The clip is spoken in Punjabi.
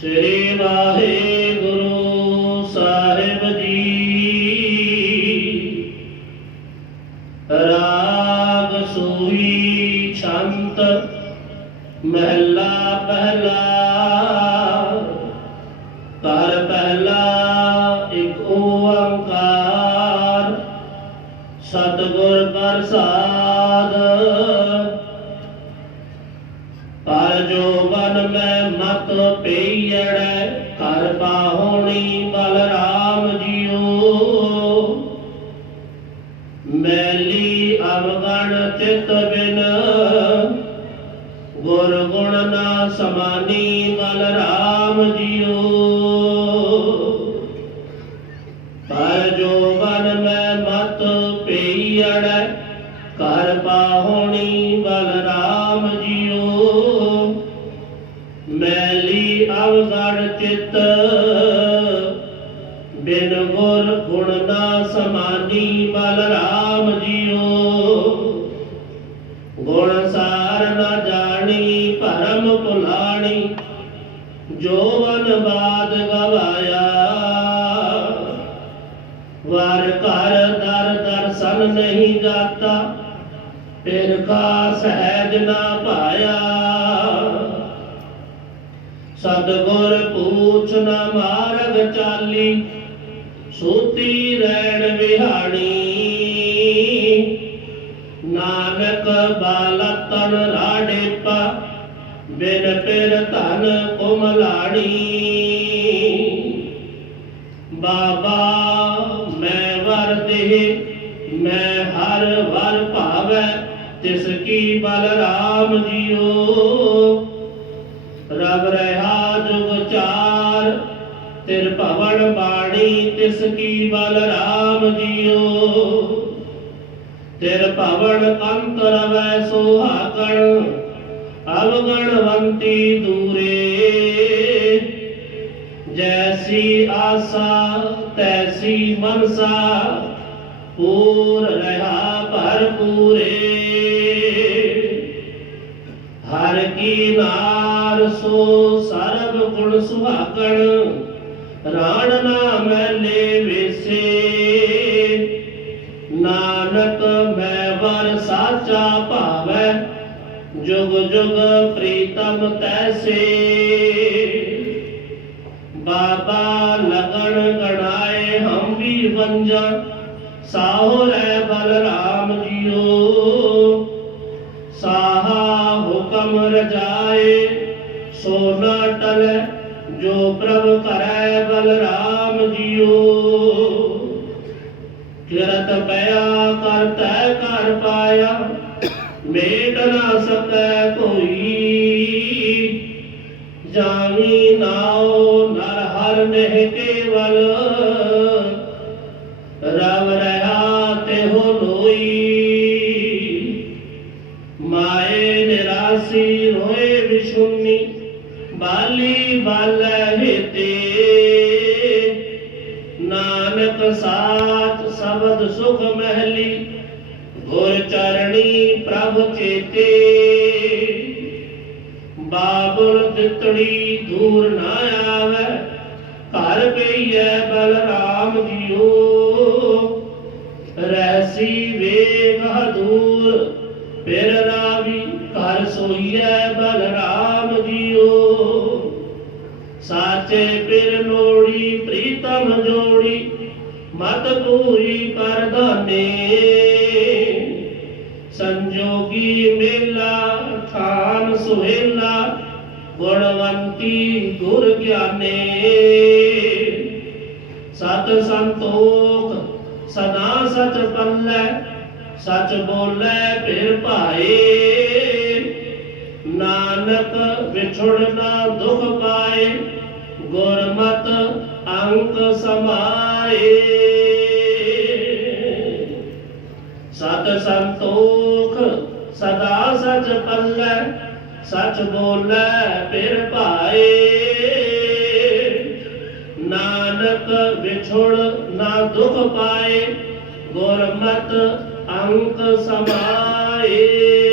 ਸ੍ਰੀ ਵਾਹਿਗੁਰੂ ਸਾਹਿਬ ਜੀ। ਰਾਗ ਸੂਈ ਛੰਤ ਮਹਿਲਾ ਪਹਿਲਾ, ਘਰ ਪਹਿਲਾ ਇੱਕ ਓੰਕਾਰ। ਸਤਿਗੁਰ ਪ੍ਰਸਾਦ, ਪਰ ਜੋ ਬਨ ਮੈਂ ਮਤ ਪਈੜੈ ਘਰ ਪਾਹੁਣੀ ਬਲਰਾਮ ਜੀਓ। ਮੈਲੀ ਅਵਗਣ ਚਿਤ ਬਿਨ। ਗੁਰ ਗੁਣ ਨਾ ਸਮਾਨੀ ਬਲਰਾਮ ਜੀਓ। ਪਰ ਜੋ ਬਨ ਮੈਂ ਮਤ ਪਈੜੈ ਘਰ ਪਾਹੁਣੀ ਬਲ ਚਿਤ। ਬਿਨ ਗੁਰ ਗੁਣ ਨਾ ਸਮਾਨੀ ਬਲਰਾਮ ਜੀਓ। ਗੁਣ ਸਾਰ ਨਾ ਜਾਣੀ ਭਰਮ ਭੁਲਾਣੀ, ਜੋਵਨ ਬਾਦ ਗਵਾਇਆ। ਵਾਰ ਘਰ ਦਰ ਦਰਸ਼ਨ ਨਹੀਂ ਜਾਤਾ, ਫਿਰ ਕਾ ਸਹਿਜ ਨਾ ਪਾਇਆ ਸਤਗੁਰ ਪੂਛ ਨ ਮਾਰਗ ਚਾਲੀ, ਸੂਤੀ ਰਹਿਣ ਵਿਹਾਣੀ। ਨਾਨਕ ਬਾਲਾ ਤਨ ਪਾ, ਬਿਨ ਪਿਰ ਧਨ ਕੁਮਲਾਣੀ। ਬਾਬਾ, ਮੈਂ ਵਰ ਦੇ ਮੈਂ ਹਰ ਵਰ ਭਾਵੈ, ਤਿਸ ਕੀ ਬਲਰਾਮ ਜੀਓ। ਭਵਨ ਬਾਣੀ, ਤਿਸ ਕੀ ਬਲਰਾਮ ਜੀਓ। ਤਿਰ ਭਵਨ ਅੰਤ ਰਵੈ ਸੁਹਾਗਣ, ਅਵਗਣਵੰਤੀ ਦੂਰੇ। ਜੈਸੀ ਆਸਾ, ਤੈਸੀ ਮਨਸਾ, ਪੂਰ ਰਹਾ ਭਰਪੂਰੇ। ਹਰ ਕੀ ਨਾਰ ਸੋ ਸਰਬ ਗੁਣ ਸੁਹਾਗਣ ਰਾਣ ਨਾਮ ਲੈ ਵਿਸੇ ਨਾਨਕ ਮੈਂ ਵਰ ਸਾਚਾ ਭਾਵੈ, ਜੁਗ ਜੁਗ ਪ੍ਰੀਤਮ ਤੈਸੇ। ਬਾਬਾ ਲਗਣ ਗਣਾਏ ਹਮ ਵੀ ਵੰਜਾ ਸਾਹੋ ਰਹਿ ਬਲਰਾਮ ਜੀਓ। ਸਾਹਾ ਹੁਕਮ ਰਜਾਏ ਸੋ ਨਾ ਟਲੈ ਜੋ ਪ੍ਰਭ ਕਰੈ ਕਿਰਤ ਪਿਆ ਕਰਤੈ ਕਰ ਪਾਇਆ, ਮੇਟ ਨਾ ਸਕੈ ਕੋਈ। ਜਾਣੀ ਨਾਉ ਨਰ ਹਰ ਨਹਿ ਕੇਵਲ, ਰਵ ਰਹਾ ਤੇ ਹੋ ਲੋਈ। ਮਾਏ ਨਿਰਾਸੀ ਰੋਏ ਵਿਸ਼ੁੰਨੀ ਬਾਲੀ ਬਾਲੈ ਹਿਤੇ ਨਾਨਕ ਸਾਥ ਸਬਦ ਸੁਖ ਮਹਿਲੀ, ਗੁਰ ਚਰਣੀ ਪ੍ਰਭ ਚੇਤੇ। ਬਾਬੁਲ ਦਿੱਤੜੀ ਦੂਰ ਨਾ ਆਵੇ, ਘਰ ਪਈਐ ਬਲਰਾਮ। ਮਤ ਪੂਰੀ ਪਰਦਾਨੇ ਸੰਜੋਗੀ ਮੇਲਾ ਥਾਨ ਸੁਹੇਲਾ, ਗੁਣਵੰਤੀ ਗੁਰ ਗਿਆਨੇ। ਸਤ ਸੰਤੋਖ, ਸਦਾ ਸਚ ਪੱਲੇ, ਸਚ ਬੋਲੇ ਫਿਰ ਭਾਏ। ਨਾਨਕ ਵਿਛੁੜ ਨਾ ਦੁਖ ਪਾਏ, ਗੁਰਮਤ ਅੰਕ ਸਮਾਏ। ਸਤ ਸੰਤੋਖ ਸਦਾ ਸਚ ਪੱਲੇ, ਸਚ ਬੋਲੇ ਫਿਰ ਭਾਏ। ਨਾਨਕ ਵਿਛੁੜ ਨਾ ਦੁਖ ਪਾਏ, ਗੁਰਮਤ ਅੰਕ ਸਮਾਏ।